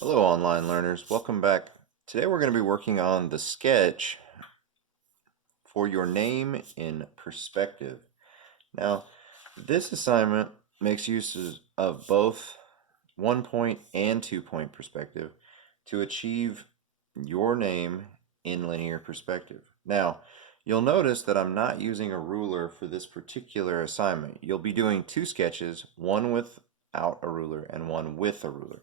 Hello online learners, welcome back. Today we're going to be working on the sketch for your name in perspective. Now, this assignment makes use of both 1 point and 2 point perspective to achieve your name in linear perspective. Now, you'll notice that I'm not using a ruler for this particular assignment. You'll be doing two sketches, one without a ruler and one with a ruler.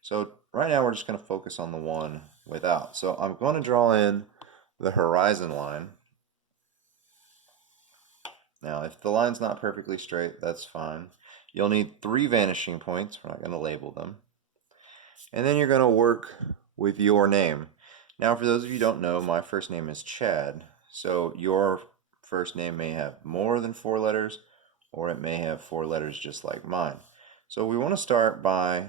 So right now we're just going to focus on the one without. So I'm going to draw in the horizon line. Now if the line's not perfectly straight, that's fine. You'll need 3 vanishing points. We're not going to label them. And then you're going to work with your name. Now for those of you who don't know, my first name is Chad. So your first name may have more than 4 letters, or it may have 4 letters just like mine. So we want to start by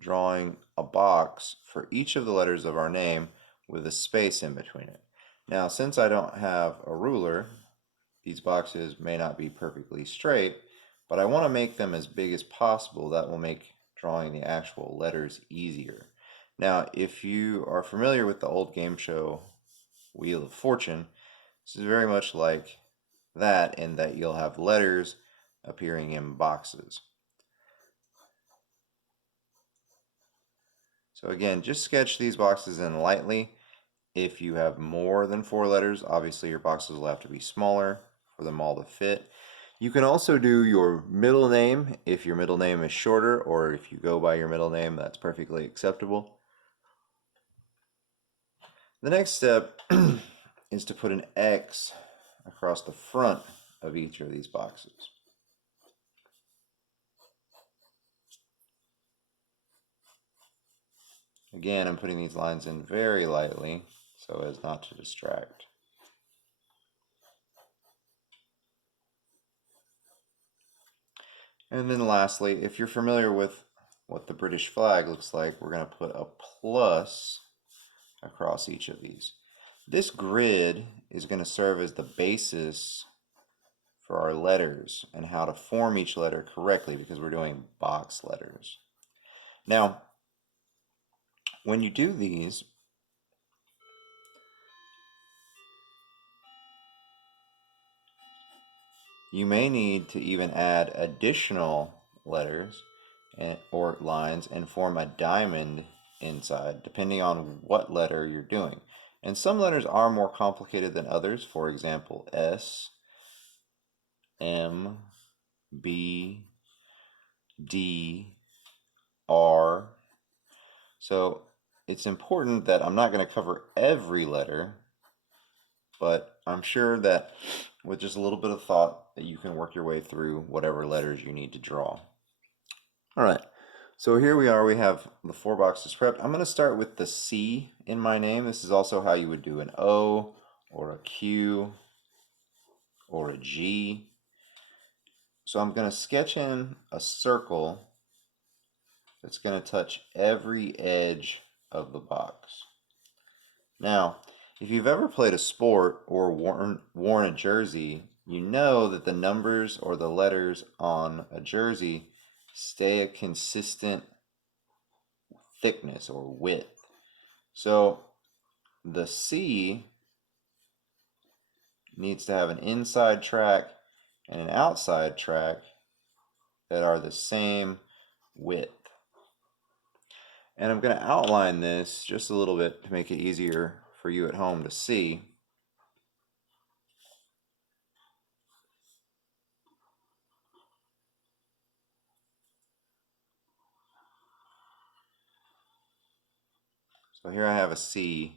drawing a box for each of the letters of our name with a space in between it. Now, since I don't have a ruler, these boxes may not be perfectly straight, but I want to make them as big as possible. That will make drawing the actual letters easier. Now, if you are familiar with the old game show Wheel of Fortune, this is very much like that in that you'll have letters appearing in boxes. So again, just sketch these boxes in lightly. If you have more than 4 letters, obviously your boxes will have to be smaller for them all to fit. You can also do your middle name if your middle name is shorter, or if you go by your middle name, that's perfectly acceptable. The next step is to put an X across the front of each of these boxes. Again, I'm putting these lines in very lightly so as not to distract. And then lastly, if you're familiar with what the British flag looks like, we're going to put a plus across each of these. This grid is going to serve as the basis for our letters and how to form each letter correctly because we're doing box letters. Now, when you do these, you may need to even add additional letters or lines and form a diamond inside, depending on what letter you're doing. And some letters are more complicated than others. For example, S, M, B, D, R. So it's important that I'm not going to cover every letter, but I'm sure that with just a little bit of thought that you can work your way through whatever letters you need to draw. All right, so here we are. We have the 4 boxes prepped. I'm going to start with the C in my name. This is also how you would do an O or a Q or a G. So I'm going to sketch in a circle that's going to touch every edge of the box. Now, if you've ever played a sport or worn a jersey, you know that the numbers or the letters on a jersey stay a consistent thickness or width. So the C needs to have an inside track and an outside track that are the same width. And I'm going to outline this just a little bit to make it easier for you at home to see. So here I have a C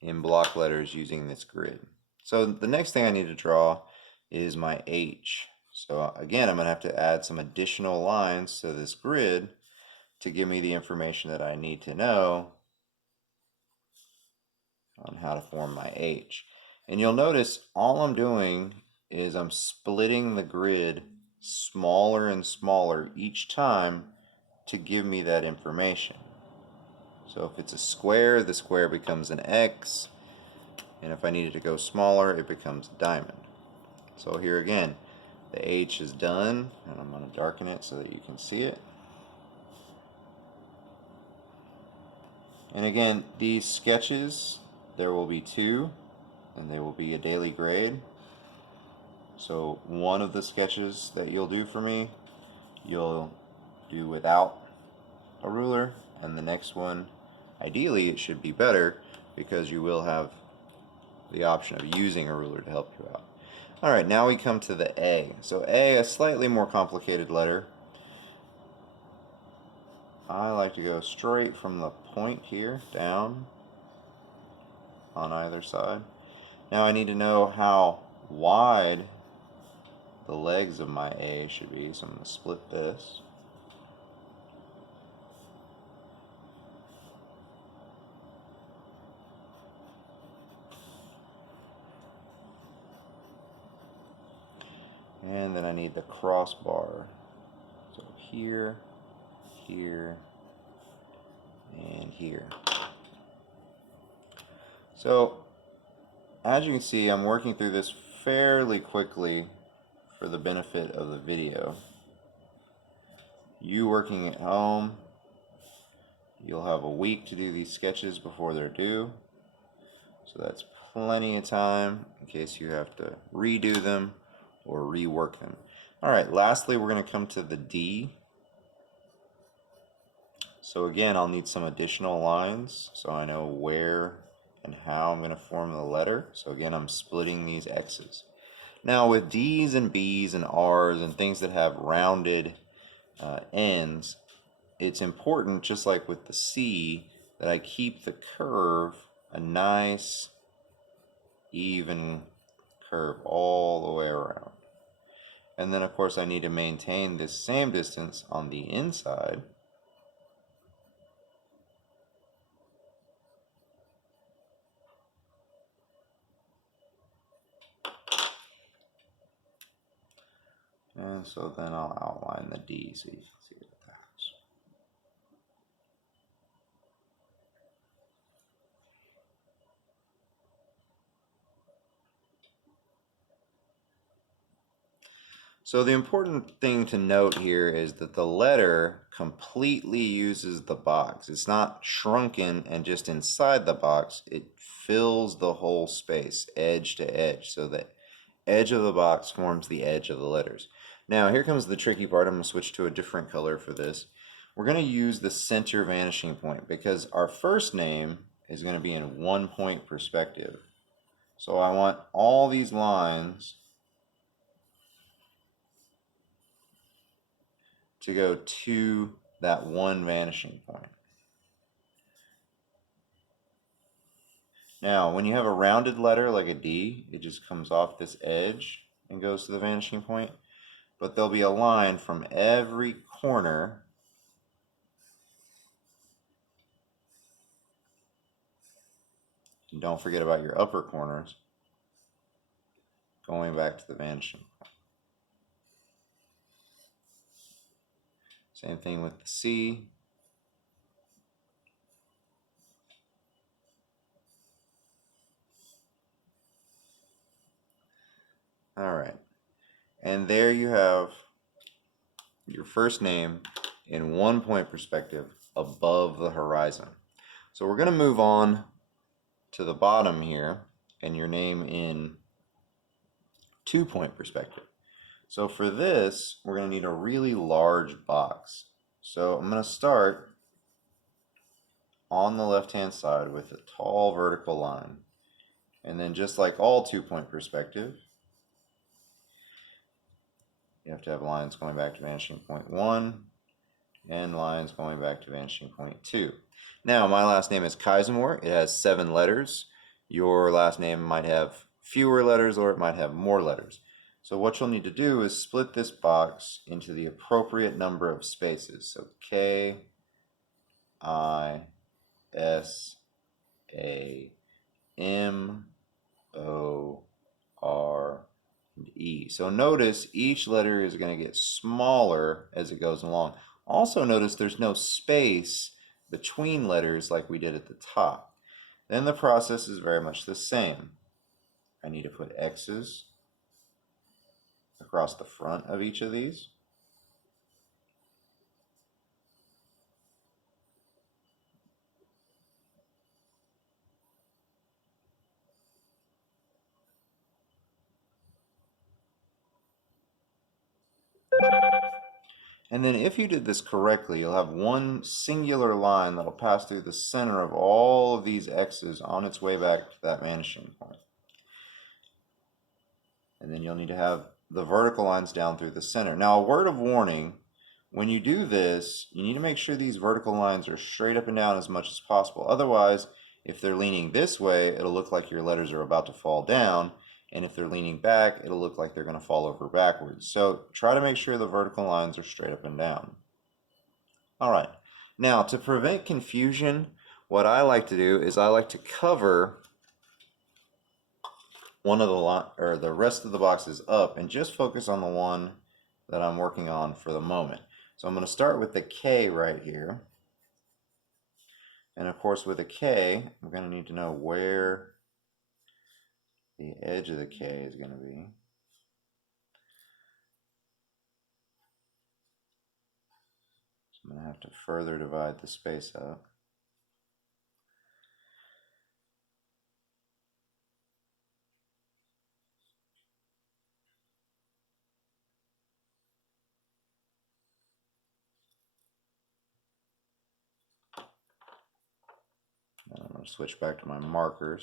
in block letters using this grid. So the next thing I need to draw is my H. So again, I'm going to have to add some additional lines to this grid to give me the information that I need to know on how to form my H. And you'll notice all I'm doing is I'm splitting the grid smaller and smaller each time to give me that information. So if it's a square, the square becomes an X, and if I need it to go smaller, it becomes a diamond. So here again, the H is done, and I'm going to darken it so that you can see it. And again, these sketches, there will be 2, and they will be a daily grade. So one of the sketches that you'll do for me, you'll do without a ruler, and the next one, ideally it should be better because you will have the option of using a ruler to help you out. Alright, now we come to the A. So A, a slightly more complicated letter. I like to go straight from the point here down on either side. Now I need to know how wide the legs of my A should be, so I'm going to split this. And then I need the crossbar. So here, here, and here. So as you can see, I'm working through this fairly quickly for the benefit of the video. You working at home, you'll have a week to do these sketches before they're due. So that's plenty of time in case you have to redo them or rework them. Alright, lastly we're going to come to the D. So again, I'll need some additional lines so I know where and how I'm going to form the letter. So again, I'm splitting these X's. Now with D's and B's and R's and things that have rounded ends, it's important, just like with the C, that I keep the curve a nice even curve all the way around. And then of course I need to maintain this same distance on the inside. And so then I'll outline the D so you can see what that is. So the important thing to note here is that the letter completely uses the box. It's not shrunken and just inside the box. It fills the whole space, edge to edge, so the edge of the box forms the edge of the letters. Now here comes the tricky part. I'm going to switch to a different color for this. We're going to use the center vanishing point because our first name is going to be in 1-point perspective. So I want all these lines to go to that one vanishing point. Now, when you have a rounded letter like a D, it just comes off this edge and goes to the vanishing point. But there'll be a line from every corner and don't forget about your upper corners going back to the vanishing point. Same thing with the C. Alright, and there you have your first name in 1-point perspective above the horizon. So we're going to move on to the bottom here and your name in 2-point perspective. So for this, we're going to need a really large box. So I'm going to start on the left-hand side with a tall vertical line. And then just like all 2-point perspective, you have to have lines going back to vanishing point 1 and lines going back to vanishing point 2. Now, my last name is Kaisermore. It has 7 letters. Your last name might have fewer letters or it might have more letters. So what you'll need to do is split this box into the appropriate number of spaces. So K, I, S, A, M, O, R, and E. So notice each letter is going to get smaller as it goes along. Also notice there's no space between letters like we did at the top. Then the process is very much the same. I need to put X's across the front of each of these. And then if you did this correctly, you'll have one singular line that'll pass through the center of all of these X's on its way back to that vanishing point. And then you'll need to have the vertical lines down through the center. Now, a word of warning, when you do this, you need to make sure these vertical lines are straight up and down as much as possible. Otherwise, if they're leaning this way, it'll look like your letters are about to fall down. And if they're leaning back, it'll look like they're going to fall over backwards. So try to make sure the vertical lines are straight up and down. All right. Now, to prevent confusion, what I like to do is I like to cover one of the rest of the boxes up and just focus on the one that I'm working on for the moment. So I'm going to start with the K right here. And of course, with a K, I'm going to need to know where the edge of the K is going to be. So I'm going to have to further divide the space up. And I'm going to switch back to my markers.